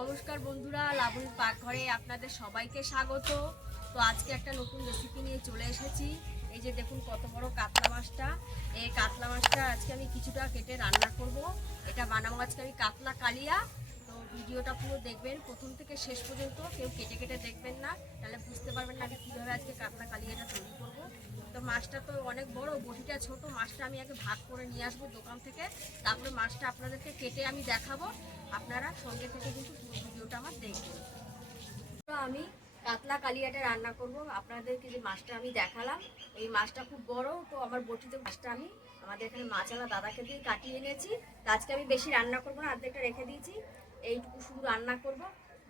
নমস্কার বন্ধুরা, লাবণীর পাকঘরে আপনাদের সবাইকে স্বাগত। তো আজকে একটা নতুন রেসিপি নিয়ে চলে এসেছি। এই যে দেখুন কত বড় কাতলা মাছটা। এই কাতলা মাছটা আজকে আমি কিছুটা কেটে রান্না করব। এটা বানাবো আজকে আমি কাতলা কালিয়া। তো ভিডিওটা পুরো দেখবেন প্রথম থেকে শেষ পর্যন্ত, কেউ কেটে কেটে দেখবেন না, তাহলে বুঝতে পারবেন না কীভাবে আজকে কাতলা কালিয়াটা তৈরি করব। তো মাছটা তো অনেক বড়, বটিটা ছোট। মাছটা আমি আগে ভাগ করে নিয়ে আসবো দোকান থেকে, তারপরে মাছটা আপনাদেরকে কেটে আমি দেখাবো। আপনারা সঙ্গে থেকে কিন্তু পুরো ভিডিওটা আমার দেখবেন। তো আমি কাতলা কালিয়াটা রান্না করব। আপনাদেরকে যে মাছটা আমি দেখালাম, এই মাছটা খুব বড়। তো আমার বটিতে মাছটা আমি আমাদের এখানে মাছালা দাদাকে দিয়ে কাটিয়ে এনেছি। তো আজকে আমি বেশি রান্না করবো না, অর্ধেকটা রেখে দিয়েছি। এইটুকু শুধু রান্না করব।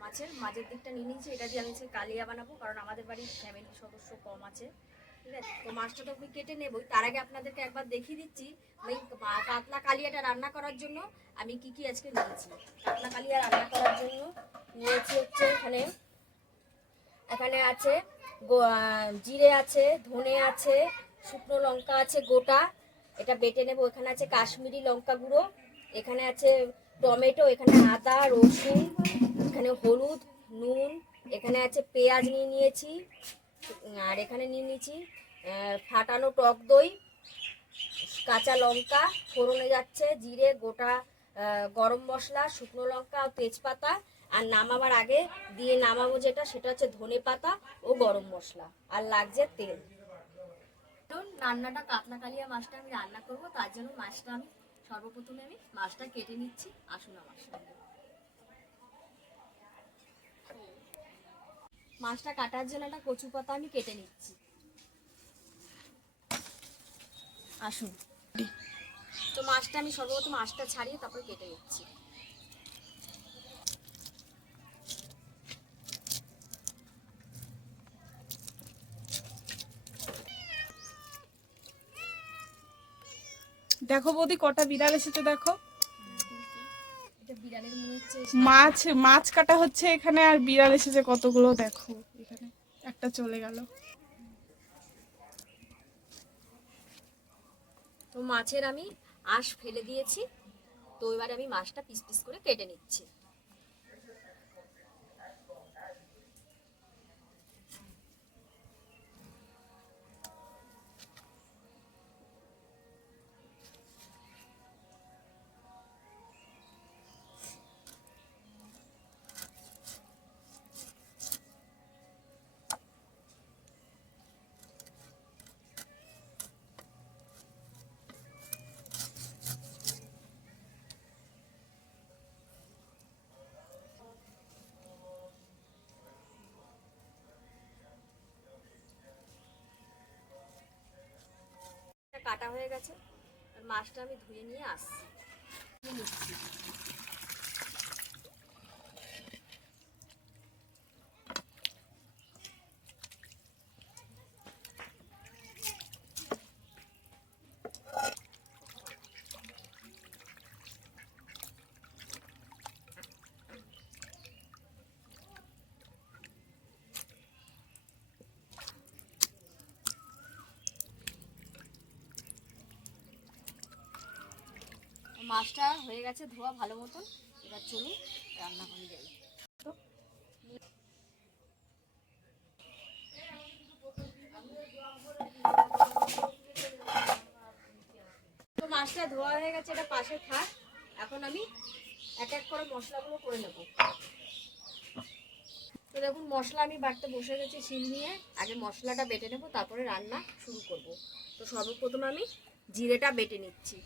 মাঝের দিকটা নিয়ে নিয়েছি, এটা দিয়ে আমি কালিয়া বানাবো, কারণ আমাদের বাড়ির ফ্যামিলির সদস্য কম আছে। ঠিক আছে, তো মাছটা তো আমি কেটে নেবই। তার আগে আপনাদেরকে একবার দেখিয়ে দিচ্ছি ওই কাতলা কালিয়াটা রান্না করার জন্য আমি কি কি আজকে নিয়েছি। কাতলা কালিয়া রান্না করার জন্য নিয়েছি হচ্ছে এখানে আছে জিরে আছে, ধনে আছে, শুকনো লঙ্কা আছে গোটা, এটা বেটে নেব। এখানে আছে কাশ্মীরি লঙ্কা গুঁড়ো, এখানে আছে টমেটো, এখানে আদা রসুন, এখানে হলুদ নুন, এখানে আছে পেঁয়াজ নিয়েছি, আর এখানে নিয়েছি ফাটানো টক দই, কাঁচা লঙ্কা, ফোড়নে যাচ্ছে জিরে, গোটা গরম মশলা, শুকনো লঙ্কা ও তেজপাতা। আর নামাবার আগে দিয়ে নামাবো সেটা হচ্ছে ধনে পাতা ও গরম মশলা, আর লাগছে তেল। রান্নাটা কাতলা কালিয়া মাছটা আমি রান্না করব, তার জন্য মাছটা আমি সর্বপ্রথমে মাছটা কেটে নিচ্ছি। আসুন আমার সঙ্গে। মাছটা কাটার জন্য একটা কচু পাতা আমি কেটে নিচ্ছি। আসুন, তো মাছটা আমি সর্বপ্রথম মাছটা ছাড়িয়ে তারপর কেটে নিচ্ছি। দেখো বৌদি কটা বিড়াল এসেছে দেখো। বিড়ালের মনে হচ্ছে মাছ কাটা হচ্ছে এখানে, আর বিড়াল এসেছে কতগুলো দেখো। এখানে একটা চলে গেল। তো মাছের আমি আঁশ ফেলে দিয়েছি। তো এবারে আমি মাছটা পিস পিস করে কেটে নিচ্ছি। কাটা হয়ে গেছে, আর মাছটা আমি ধুয়ে নিয়ে আসছি। মাছটা হয়ে গেছে ধোয়া ভালো মতন। এবার চলুন রান্না করে যাই। তো মাছটা ধোয়া হয়ে গেছে, এটা পাশে থাক। এখন আমি এক এক করে মশলাগুলো করে নেব। তো দেখুন মশলা আমি বাটতে বসে গেছি শিল নিয়ে। আগে মশলাটা বেটে নেব, তারপরে রান্না শুরু করব। তো সর্বপ্রথম আমি জিরেটা বেটে নিচ্ছি।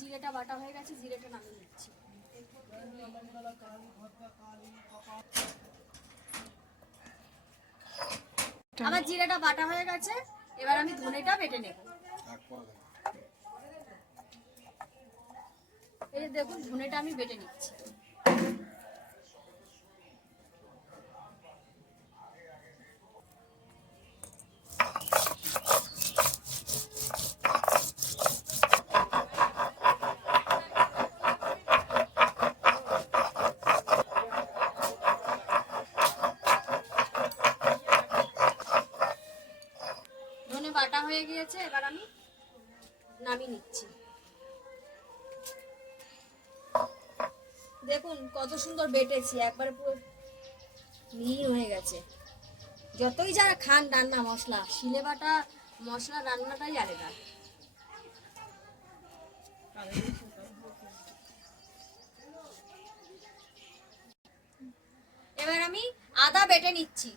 জিরেটা বাটা হয়ে গেছে, জিরেটা নামিয়ে নিচ্ছি। আমার জিরেটা বাটা হয়ে গেছে, এবার আমি ধনেটা বেটে নেব। এই যে দেখুন ধনেটা আমি বেটে নিচ্ছি। নামিয়ে নিচ্ছি। দেখুন কত সুন্দর বেটেছি, একবারে পুরো মিহি হয়ে গেছে। যতই যারা খান রান্না মশলা, শিলে বাটা মশলা রান্নাটাই আলাদা। এবার আমি আদা বেটে নিচ্ছি।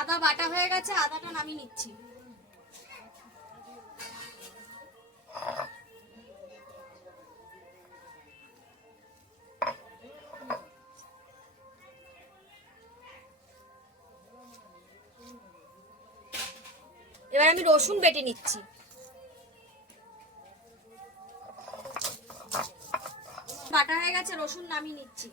আদা বাটা হয়ে গেছে, আদাটা নামিয়ে নিচ্ছি। এবার আমি রসুন বেটে নিচ্ছি। বাটা হয়ে গেছে, রসুন নামিয়ে নিচ্ছি।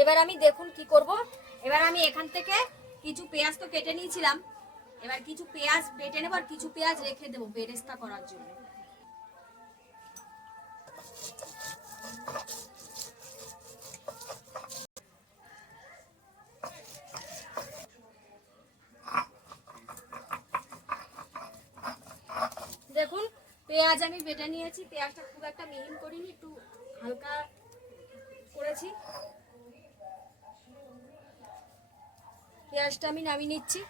এবার আমি দেখুন কি করব। এবার আমি এখান থেকে কিছু পেঁয়াজ তো কেটে নিয়েছিলাম, এবার কিছু পেঁয়াজ বেটে নেব আর কিছু পেঁয়াজ রেখে দেবো বেরেস্তা করার জন্য। দেখুন পেঁয়াজ আমি বেটে নিয়েছি, পেঁয়াজটা খুব একটা মিহিন করিনি, একটু হালকা করেছি। পেঁয়াজটা আমি নামিয়ে নিচ্ছি।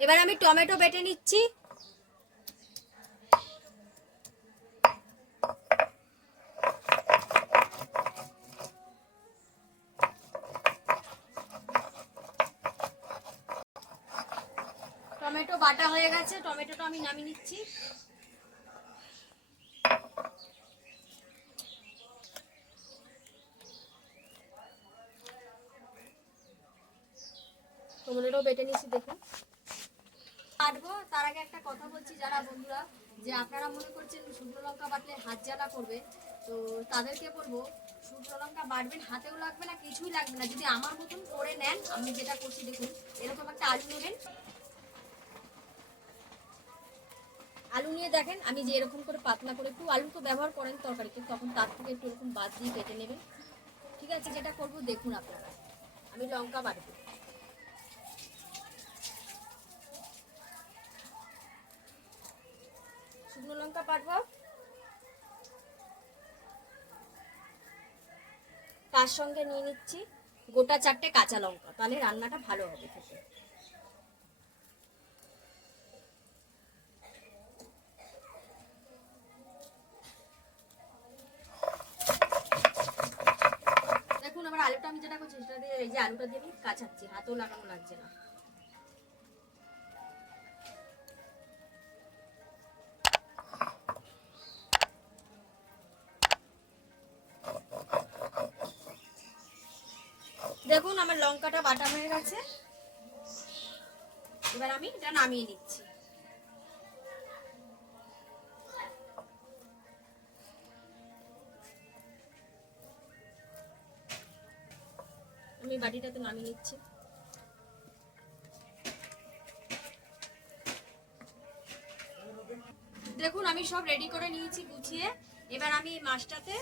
এবার আমি টমেটো বেটে নিচ্ছি। টমেটো বাটা হয়ে গেছে, টমেটোটা আমি নামিয়ে নিচ্ছি। টমেটোটাও বেটে নিচ্ছি। দেখুন কাটবো তার আগে একটা কথা বলছি, যারা বন্ধুরা যে আপনারা মনে করছেন শুকনো লঙ্কা বাটলে হাত জ্বালা করবে, তো তাদেরকে বলবো শুকনো লঙ্কা বাটবেন, হাতেও লাগবে না, কিছুই লাগবে না। যদি আমার মতন করে নেন, আমি যেটা করছি দেখুন, এরকম একটা আলু নেবেন, আলু নিয়ে দেখেন আমি যে এরকম করে পাতলা করে, একটু আলু তো ব্যবহার করেন তরকারিতে, তখন তার থেকে একটু এরকম বাদ দিয়ে কেটে নেবেন। ঠিক আছে, যেটা করবো দেখুন আপনারা। আমি লঙ্কা বাটবো, শুকনো লঙ্কা বাটবো, তার সঙ্গে নিয়ে নিচ্ছি গোটা 4টে কাঁচা লঙ্কা, তাহলে রান্নাটা ভালো হবে খেতে। দেখুন আবার আলুটা আমি যেটা করছি সেটা দিয়ে, এই যে আলুটা দিয়ে আমি কাঁচাচ্ছি, হাতও লাগানো লাগছে না। দেখুন আমার লঙ্কাটা বাটা হয়ে গেছে, এবার আমি এটা নামিয়ে নিচ্ছি। আমি বাটিটাতে নামিয়ে নিচ্ছি। দেখুন আমি সব রেডি করে নিয়েছি গুছিয়ে। এবার আমি এই মাছটাতে,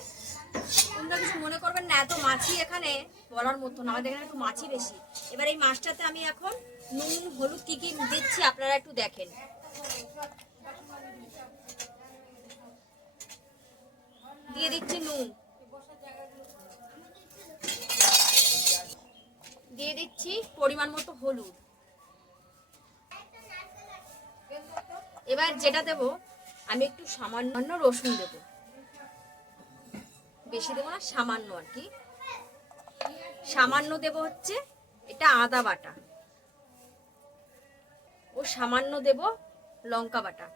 তোমরা কিছু মনে করবেন না, এত মাছই এখানে বলার মতো না, আমাদের এখানে একটু মাছই বেশি। এবার এই মাছটাতে আমি এখন নুন হলুদ কি কি দিচ্ছি আপনারা একটু দেখেন। দিয়ে দিচ্ছি নুন, দিয়ে দিচ্ছি পরিমাণ মতো হলুদ। এবার যেটা দেব, আমি একটু সামান্য রসুন দেব, বেশি দেবো না, সামান্য আর কি। সামান্য দেব হচ্ছে এটা আদা বাটা, ও সামান্য দেব লঙ্কা বাটা।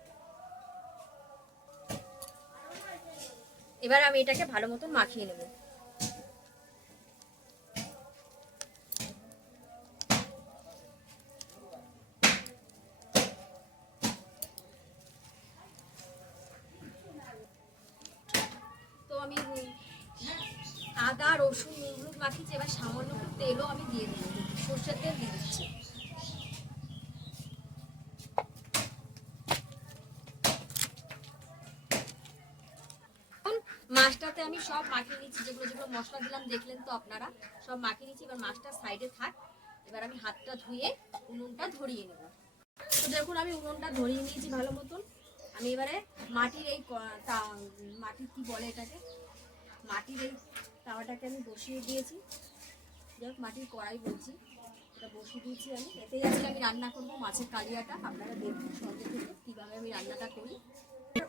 এবার আমি এটাকে ভালো মতন মাখিয়ে নেব। রসুন নুন হলুদ মাখিয়েছি, এবার সামান্য একটু তেলও আমি দিয়ে দেবো, সর্ষের তেল দিয়ে দিচ্ছি। মাছটাতে আমি সব মাখিয়ে নিচ্ছি, যেগুলো যেগুলো মশলা দিলাম দেখলেন তো আপনারা, সব মাখিয়ে নিচ্ছি। এবার মাছটা সাইডে থাক, এবার আমি হাতটা ধুয়ে উনুনটা ধরিয়ে নেব। তো দেখুন আমি উনুনটা ধরিয়ে নিয়েছি ভালো মতন। আমি এবারে মাটির এই মাটির কি বলে এটাকে, মাটির এই তাওয়াটাকে আমি বসিয়ে দিয়েছি, যাই মাটির কড়াই বলছি, এটা বসিয়ে দিয়েছি আমি। এতেই আজকে আমি রান্না করবো মাছের কালিয়াটা। আপনারা দেখুন সঙ্গে থেকে কীভাবে আমি রান্নাটা করি।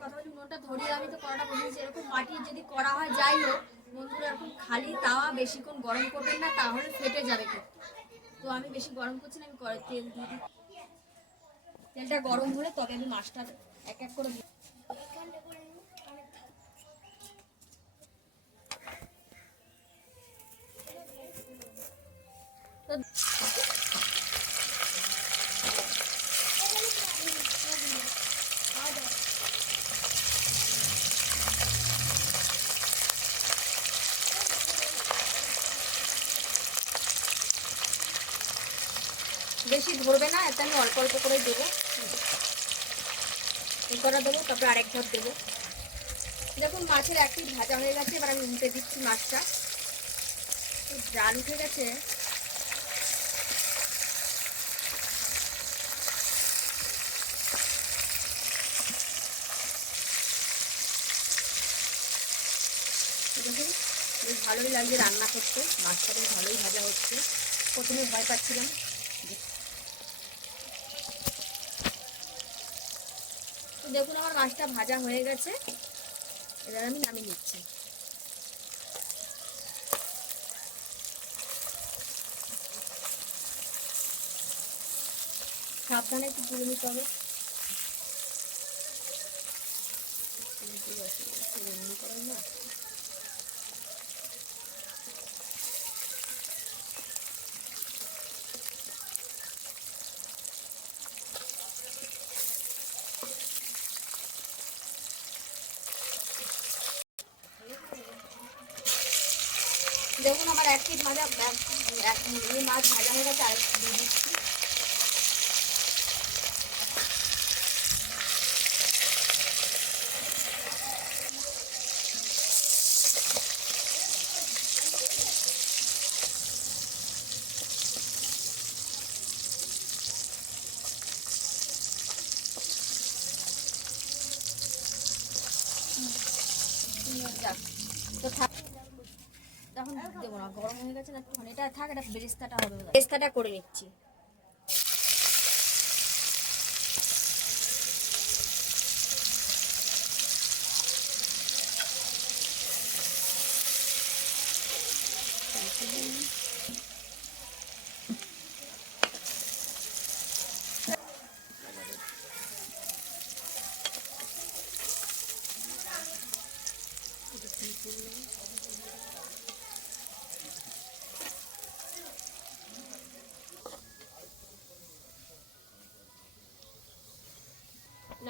কথা বলি, উনুনটা ধরিয়ে আমি তো কড়াটা বসিয়েছি। এরকম মাটির যদি করা হয়, যাই হোক বন্ধুরা, এরকম খালি তাওয়া বেশিক্ষণ গরম করবেন না, তাহলে ফেটে যাবে কিন্তু। তো আমি বেশি গরম করছি না, আমি তেল দিয়ে দিই। তেলটা গরম হলে তবে আমি মাছটা এক এক করে বেশি ধরবে না, এতে আমি অল্প অল্প করে দেবো। এই করা দেবো, তারপরে আরেক ধাপ দেবো। দেখুন মাছের এক পিঠ ভাজা হয়ে গেছে, এবার আমি উল্টে দিচ্ছি মাছটা। জাল উঠে গেছে। দেখুন বেশ ভালোই লাগছে রান্না করতে, মাছটা বেশ ভালোই ভাজা হচ্ছে। প্রথমে ভয় পাচ্ছিলাম। তো দেখুন আমার মাছটা ভাজা হয়ে গেছে, এবার আমি নামিয়ে নিচ্ছি। সাবধানে একটু তুলে নিতে হবে। দেখুন আমার এক পিঠ ভাজা, মাছ ভাজা হয়ে গেছে, আরেক দিয়ে দিচ্ছি। তো থাক, তখন দেবো না, গরম হয়ে গেছে না একটুখানি, এটা থাক, এটা বেরেস্তাটা হবে, বেরেস্তাটা করে নিচ্ছি।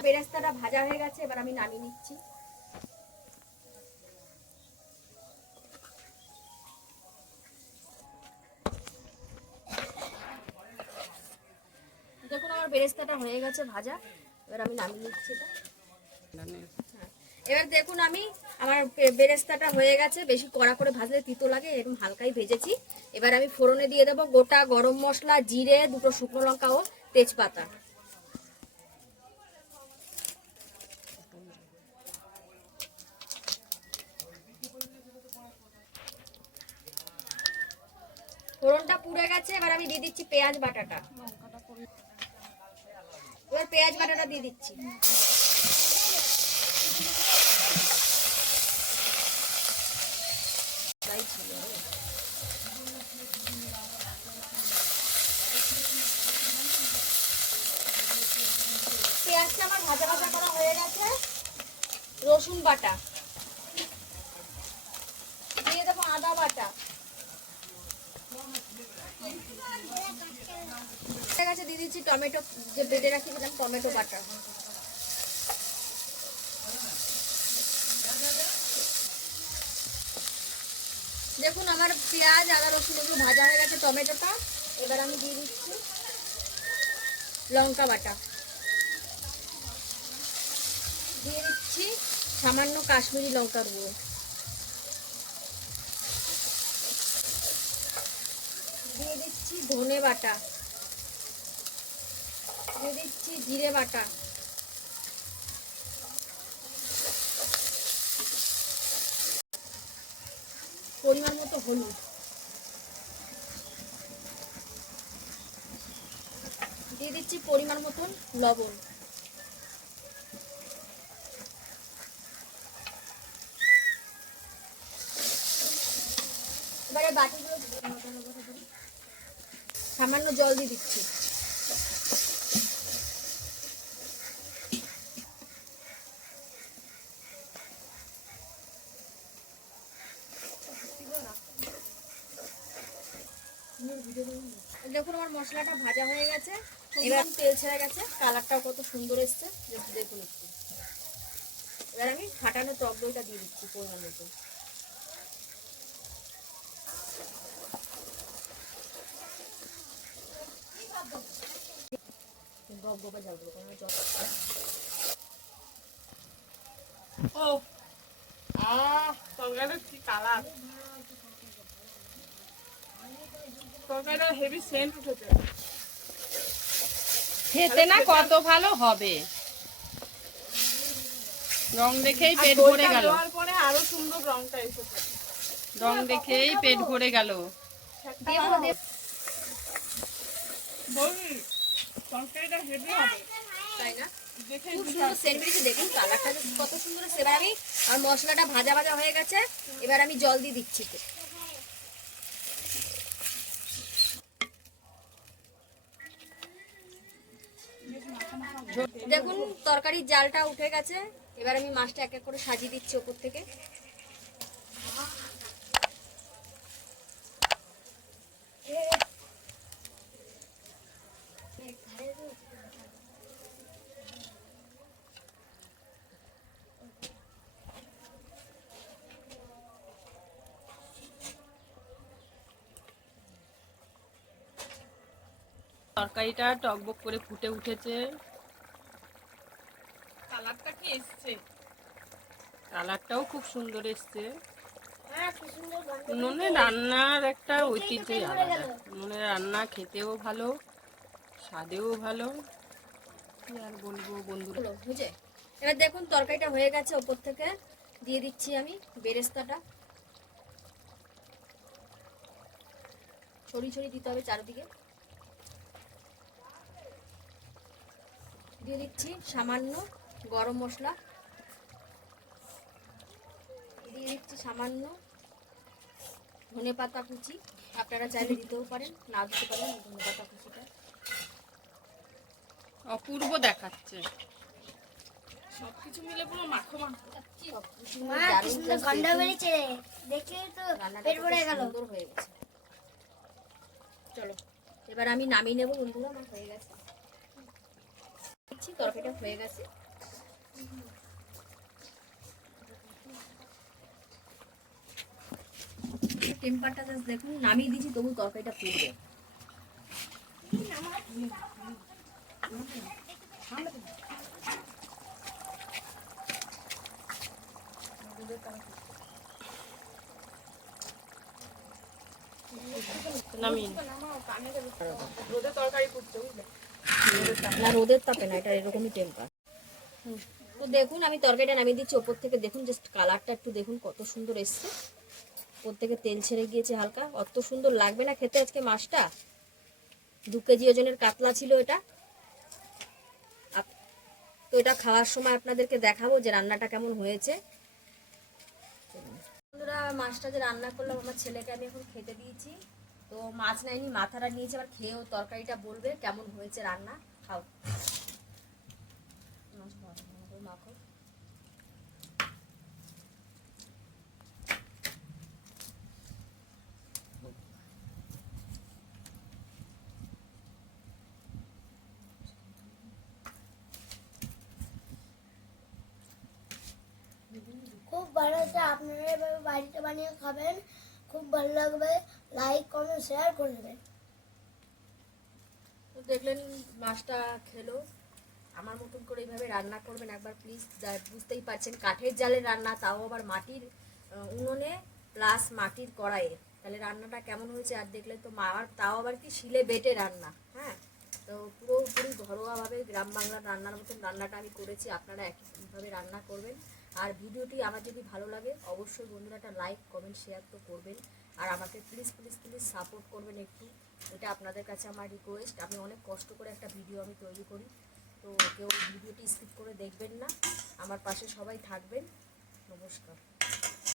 বেরেস্তাটা ভাজা হয়ে গেছে, এবার আমি নামিয়ে নিচ্ছি। দেখুন আমার বেরেস্তাটা হয়ে গেছে ভাজা, এবার আমি নামিয়ে নিচ্ছি এটা। এবার দেখুন আমি আমার বেরেস্তাটা হয়ে গেছে, বেশি কড়া করে ভাজলে তিতো লাগে, এরকম হালকাই ভেজেছি। এবার আমি ফোড়নে দিয়ে দেবো গোটা গরম মশলা, জিরে, দুটো শুকনো লঙ্কা ও তেজপাতা। ফোড়নটা পুড়ে গেছে, এবার আমি দিয়ে দিচ্ছি পেঁয়াজ বাটাটা। এবার পেঁয়াজ বাটাটা দিয়ে দিচ্ছি। পেঁয়াজটা আমার ভাজা ভাজা করা হয়ে গেছে। রসুন বাটা দিয়ে দেবো, আদা বাটা দিয়ে দিচ্ছি, টমেটো যে বেটে রাখিয়েছিলাম টমেটো বাটা, দেখুন আমার পেঁয়াজ আদা রসুন এগুলো ভাজা হয়ে গেছে, টমেটোটা এবার আমি দিয়ে দিচ্ছি লঙ্কা বাটা, দিয়ে দিচ্ছি সামান্য কাশ্মীরি লঙ্কার গুঁড়ো, দিয়ে দিচ্ছি ধনে বাটা, দিয়ে দিচ্ছি জিরে বাটা, পরিমাণ মতো হলুদ, দিয়ে দিচ্ছি পরিমাণ মতন লবণ, এবারে বাটিগুলো সামান্য জল দিয়ে দিচ্ছি, দেখুন আমার মশলাটা ভাজা হয়ে গেছে, এবার তেল ছেড়ে গেছে, কালারটাও কত সুন্দর এসছে দেখুন একটু। এবার আমি ফাটানো টক দইটা দিয়ে দিচ্ছি পরিমাণ মতো, ও তরকারিটা কি কালার, তরকারিটা হেভি সেন্ট উঠেছে। খেতে না কত ভালো হবে, রং দেখেই পেট ভরে গেল, দেওয়ার পরে আরো সুন্দর রংটা এসেছে, রং দেখেই পেট ভরে গেল। বলি তরকারিটা হেভি হবে, তাই না? দেখে খুব সুন্দর সেন্ট বেরিয়েছে, দেখুন কালারটা কত সুন্দর এসছে। এবার আমি আর মশলাটা ভাজা ভাজা হয়ে গেছে, এবার আমি জল দিয়ে দিচ্ছি। দেখুন তরকারির জালটা উঠে গেছে, এবার আমি মাছটা এক এক করে সাজিয়ে দিচ্ছি ওপর থেকে। তরকারিটা টকবক করে ফুটে উঠেছে, কালারটা কি এসছে, কালারটাও খুব সুন্দর এসছে। হ্যাঁ, কি সুন্দর গন্ধ। উনুনে রান্নার একটা ঐতিহ্যই আলাদা, উনুনে রান্না খেতেও ভালো, স্বাদেও ভালো, কি আর বলবো বন্ধুরা। হলো বুঝে। এবার দেখুন তরকারিটা হয়ে গেছে, ওপর থেকে দিয়ে দিচ্ছি আমি বেরেস্তাটা, ছড়িয়ে ছড়িয়ে দিতে হবে চারিদিকে, দিয়ে দিচ্ছি সামান্য গরম মশলা, দিয়ে দিচ্ছি সামান্য ধনে পাতা কুচি, আপনারা চাইলে দিতেও পারেন, না দিতে পারেন ধনে পাতা কুচিটা। অপূর্ব দেখাচ্ছে, সবকিছু মিলে পুরো মাখো মাখো। সবকিছু মিলে দারুণ taste গন্ধ দেখুন। বেরিয়েছে দেখে তো রান্নাটা পেট কত ভরে গেল। সুন্দর হয়ে গেছে। চলো এবার আমি নামিয়ে নেবো বন্ধুরা, আমার হয়ে গেছে, দেখছি তরকারিটা হয়ে গেছে। টেম্পারটা জাস্ট দেখুন, নামিয়ে দিয়েছি তবু তরকারিটা ফুটবে। নামিয়ে রোদে তরকারি ফুটছে বুঝলে। না রোদের তাপে না, এটা এরকমই টেম্পার। তো দেখুন আমি তরকারিটা নামিয়ে দিচ্ছি ওপর থেকে, দেখুন জাস্ট কালারটা একটু দেখুন কত সুন্দর এসছে, ওপর থেকে তেল ছেড়ে গিয়েছে হালকা, অত সুন্দর লাগবে না খেতে আজকে মাছটা। 2 কেজি ওজনের কাতলা ছিল এটা। তো এটা খাওয়ার সময় আপনাদেরকে দেখাবো যে রান্নাটা কেমন হয়েছে। বন্ধুরা মাছটা যে রান্না করলাম আমার ছেলেকে আমি এখন খেতে দিয়েছি, তো মাছ নেয়নি মাথাটা নিয়েছে, আবার খেয়েও তরকারিটা বলবে কেমন হয়েছে রান্না। খাও মাছ মাখো। খুব ভালো হচ্ছে, আপনারা এভাবে বাড়িতে বানিয়ে খাবেন, খুব ভালো লাগবে, লাইক কমেন্ট শেয়ার করে দেবেন। তো দেখলেন মাছটা খেলো, আমার মতন করে এইভাবে রান্না করবেন একবার প্লিজ। বুঝতেই পারছেন কাঠের জালে রান্না, তাও আবার মাটির উনুনে প্লাস মাটির কড়াইয়ে, তাহলে রান্নাটা কেমন হয়েছে আর দেখলে তো আর তাও আবার কি শিলে বেটে রান্না। হ্যাঁ, তো পুরোপুরি ঘরোয়াভাবে গ্রাম বাংলার রান্নার মতন রান্নাটা আমি করেছি, আপনারা একইভাবে রান্না করবেন। আর ভিডিওটি আমার যদি ভালো লাগে অবশ্যই বন্ধুরা একটা লাইক কমেন্ট শেয়ার তো করবেন, আর আমাকে প্লিজ প্লিজ প্লিজ সাপোর্ট করবেন একটু, এটা আপনাদের কাছে আমার রিকোয়েস্ট। আমি অনেক কষ্ট করে একটা ভিডিও আমি তৈরি করি, তো কেউ ভিডিওটি স্কিপ করে দেখবেন না, আমার পাশে সবাই থাকবেন। নমস্কার।